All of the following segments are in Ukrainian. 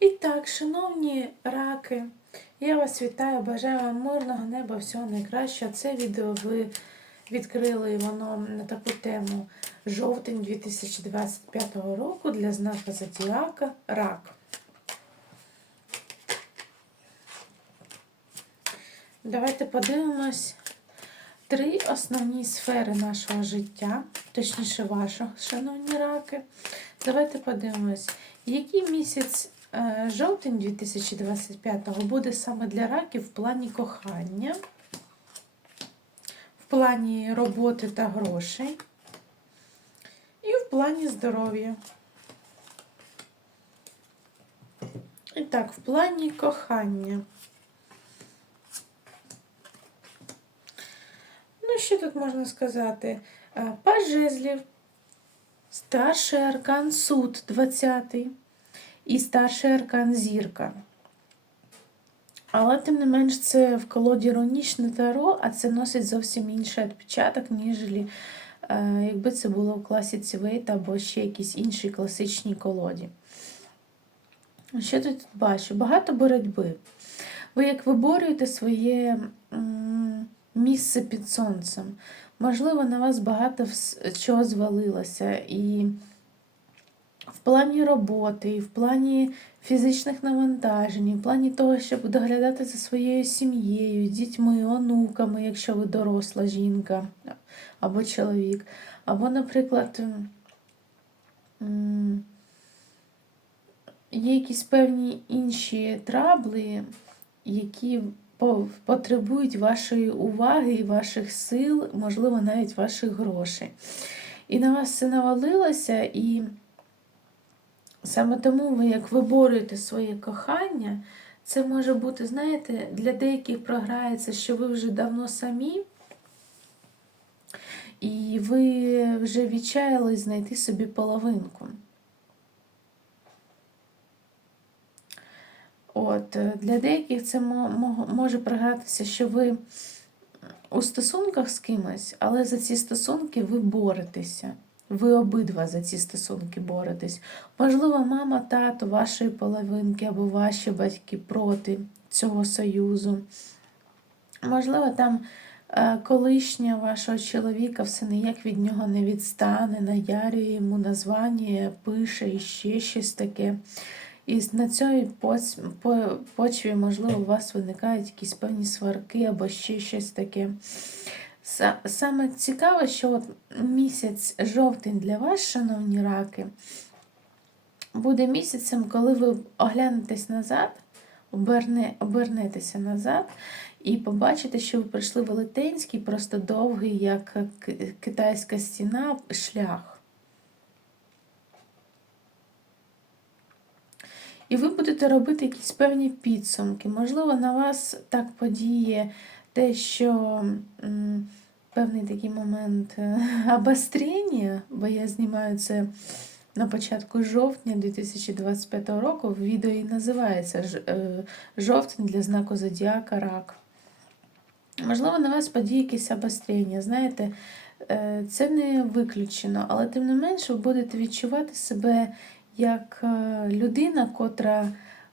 І так, шановні раки, я вас вітаю, бажаю вам мирного неба, всього найкращого. Це відео ви відкрили воно на таку тему жовтень 2025 року для знака Зодіака Рак. Давайте подивимось три основні сфери нашого життя, точніше вашого, шановні раки. Давайте подивимось, який місяць жовтень 2025 буде саме для раків в плані кохання, в плані роботи та грошей і в плані здоров'я. І так, в плані кохання. Ну, що тут можна сказати? Е, Паж жезлів, старший аркан суд 20 і старший аркан зірка. Але, тим не менш, це в колоді Ронічне Таро, а це носить зовсім інший відпечаток, ніж е, якби це було в класі Цівейт або ще якійсь іншій класичній колоді. Що тут бачу? Багато боротьби. Ви як виборюєте своє місце під сонцем. Можливо, на вас багато чого звалилося. І плані роботи, і в плані фізичних навантажень, і в плані того, щоб доглядати за своєю сім'єю, дітьми, онуками, якщо ви доросла жінка або чоловік. Або, наприклад, є якісь певні інші трабли, які потребують вашої уваги і ваших сил, можливо, навіть ваших грошей. І на вас це навалилося, і саме тому ви, як виборюєте своє кохання, це може бути, знаєте, для деяких програється, що ви вже давно самі, і ви вже відчаялись знайти собі половинку. От, Для деяких це мо- мо- може програтися, що ви у стосунках з кимось, але за ці стосунки ви боретеся. Ви обидва за ці стосунки боретесь. Можливо, мама, тато вашої половинки або ваші батьки проти цього союзу. Можливо, там е, колишня вашого чоловіка все ніяк від нього не відстане, наярює йому названня, пише і ще щось таке. І на цій почві, можливо, у вас виникають якісь певні сварки або ще щось таке. Са- Саме цікаве, що от місяць жовтень для вас, шановні раки, буде місяцем, коли ви оглянетесь назад, оберне, обернетеся назад і побачите, що ви пройшли велетенський, просто довгий, як китайська стіна, шлях. І ви будете робити якісь певні підсумки. Можливо, на вас так подіє те, що певний такий момент е, обострення, бо я знімаю це на початку жовтня 2025 року. Відео і називається «Ж- е, Жовтень для знаку Зодіака Рак. Можливо, на вас подіє якесь обострення. Знаєте, е, це не виключено, але тим не менше ви будете відчувати себе як людина, котра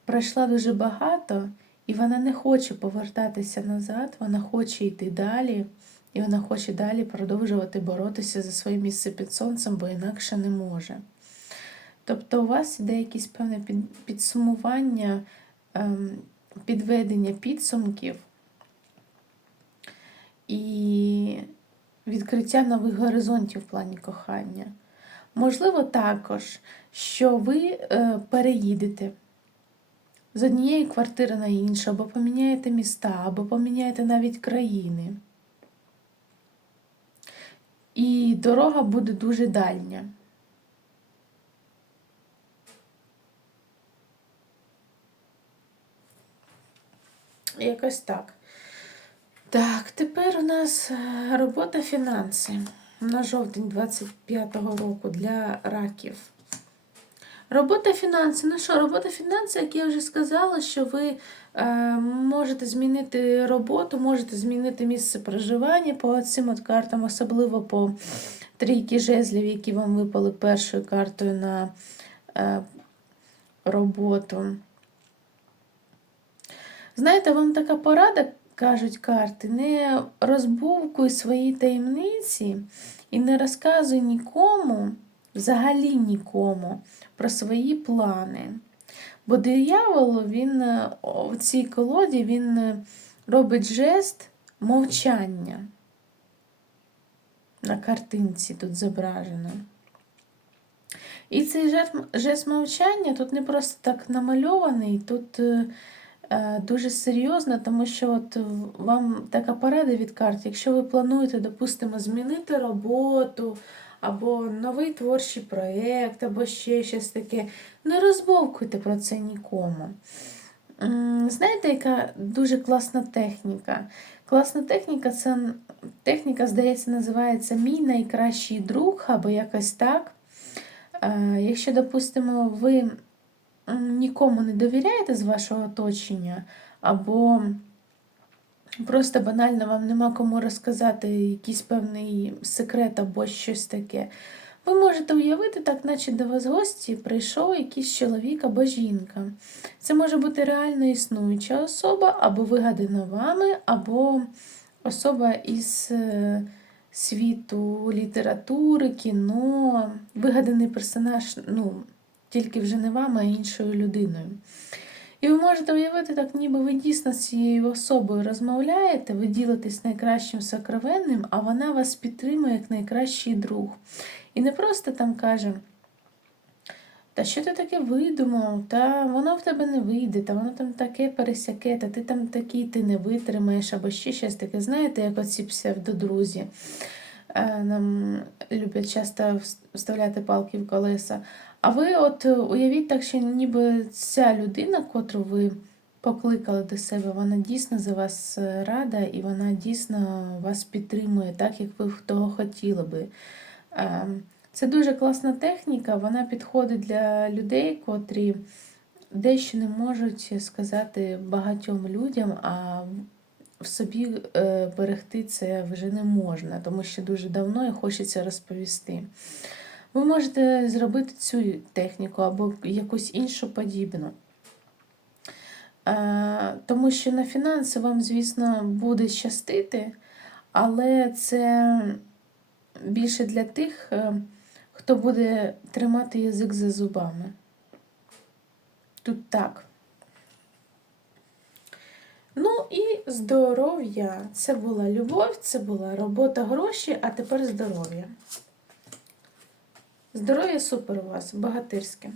пройшла дуже багато, і вона не хоче повертатися назад, вона хоче йти далі, і вона хоче далі продовжувати боротися за своє місце під сонцем, бо інакше не може. Тобто у вас іде якесь певне підсумування, ем, підведення підсумків і відкриття нових горизонтів в плані кохання. Можливо, також, що ви е, переїдете з однієї квартири на іншу, або поміняєте міста, або поміняєте навіть країни. І дорога буде дуже дальня. Якось так. Так, тепер у нас е, робота фінанси на жовтень 25-го року для раків. Робота фінанси. Ну що, робота фінанси, як я вже сказала, що ви е, можете змінити роботу, можете змінити місце проживання по цим от картам, особливо по трійки жезлів, які вам випали першою картою на е, роботу. Знаєте, вам така порада, кажуть карти, не розбовкуй свої таємниці і не розказуй нікому, взагалі нікому, про свої плани. Бо диявол, він е, в цій колоді він е, робить жест мовчання. На картинці тут зображено. І цей жест, мовчання тут не просто так намальований, тут е, дуже серйозно, тому що от вам така порада від карт. Якщо ви плануєте, допустимо, змінити роботу, або новий творчий проєкт, або ще щось таке, не розбовкуйте про це нікому. Знаєте, яка дуже класна техніка? Класна техніка це техніка, здається, називається Мій найкращий друг або якось так. Е, Якщо, допустимо, ви нікому не довіряєте з вашого оточення, або просто банально вам нема кому розказати якийсь певний секрет або щось таке, ви можете уявити так, наче до вас гості прийшов якийсь чоловік або жінка. Це може бути реально існуюча особа, або вигадана вами, або особа із е, світу літератури, кіно, вигаданий персонаж, ну, тільки вже не вами, а іншою людиною. І ви можете уявити, так, ніби ви дійсно з цією особою розмовляєте, ви ділитесь найкращим сокровенним, а вона вас підтримує як найкращий друг. І не просто там каже. Та що ти таке видумав? Та воно в тебе не вийде, та воно там таке пересяке, та ти там такий ти не витримаєш, або ще щось таке. Знаєте, як оці псевдодрузі. Е, Нам люблять часто вставляти палки в колеса. А ви от е, уявіть так, що ніби ця людина, котру ви покликали до себе, вона дійсно за вас е, рада і вона дійсно вас підтримує так, як ви того хотіли би. Ем, Це дуже класна техніка, вона підходить для людей, котрі дещо не можуть сказати багатьом людям, а в собі е, берегти це вже не можна, тому що дуже давно і хочеться розповісти. Ви можете зробити цю техніку або якусь іншу подібну. Е, Тому що на фінанси вам, звісно, буде щастити, але це більше для тих, е, хто буде тримати язик за зубами. Тут так. Ну і здоров'я. Це була любов, це була робота, гроші, а тепер здоров'я. Здоров'я супер у вас, багатирське.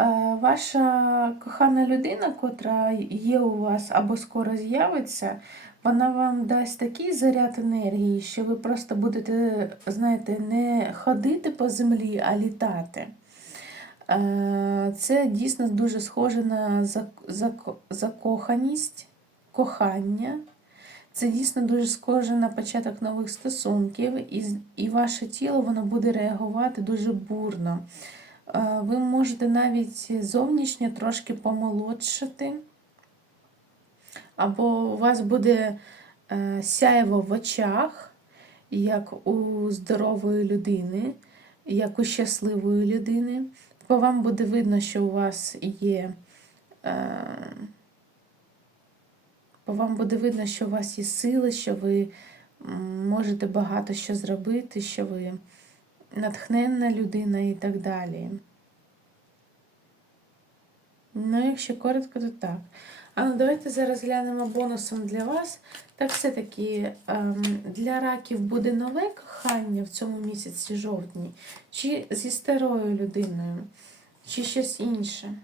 Е, Ваша кохана людина, котра є у вас або скоро з'явиться, вона вам дасть такий заряд енергії, що ви просто будете, знаєте, не ходити по землі, а літати. Е, Це дійсно дуже схоже на зак- зак- закоханість, кохання. Це дійсно дуже схоже на початок нових стосунків, і, і ваше тіло воно буде реагувати дуже бурно. Е, Ви можете навіть зовнішньо трошки помолодшати, або у вас буде е, сяйво в очах, як у здорової людини, як у щасливої людини. По вам буде видно, що у вас є. Вам буде видно, що у вас є сили, що ви можете багато що зробити, що ви натхненна людина і так далі. Ну, якщо коротко, то так. А ну давайте зараз глянемо бонусом для вас. Так, все-таки ем, для раків буде нове кохання в цьому місяці жовтні, чи зі старою людиною, чи щось інше.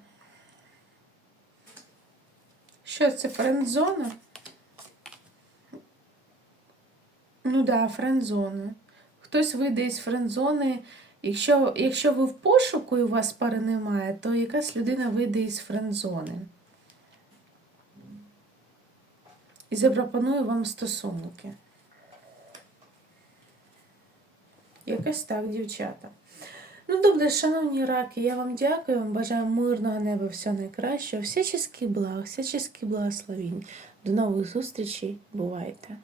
Що це френдзона? Ну да, френдзона. Хтось вийде із френдзони. Якщо, якщо ви в пошуку і у вас пари немає, то якась людина вийде із френдзони. І запропонує вам стосунки. Якось так, дівчата. Ну, добре, шановні раки, я вам дякую, вам бажаю мирного неба, всього найкращого, всячески благ, всячески благословінь. До нових зустрічей. Бувайте!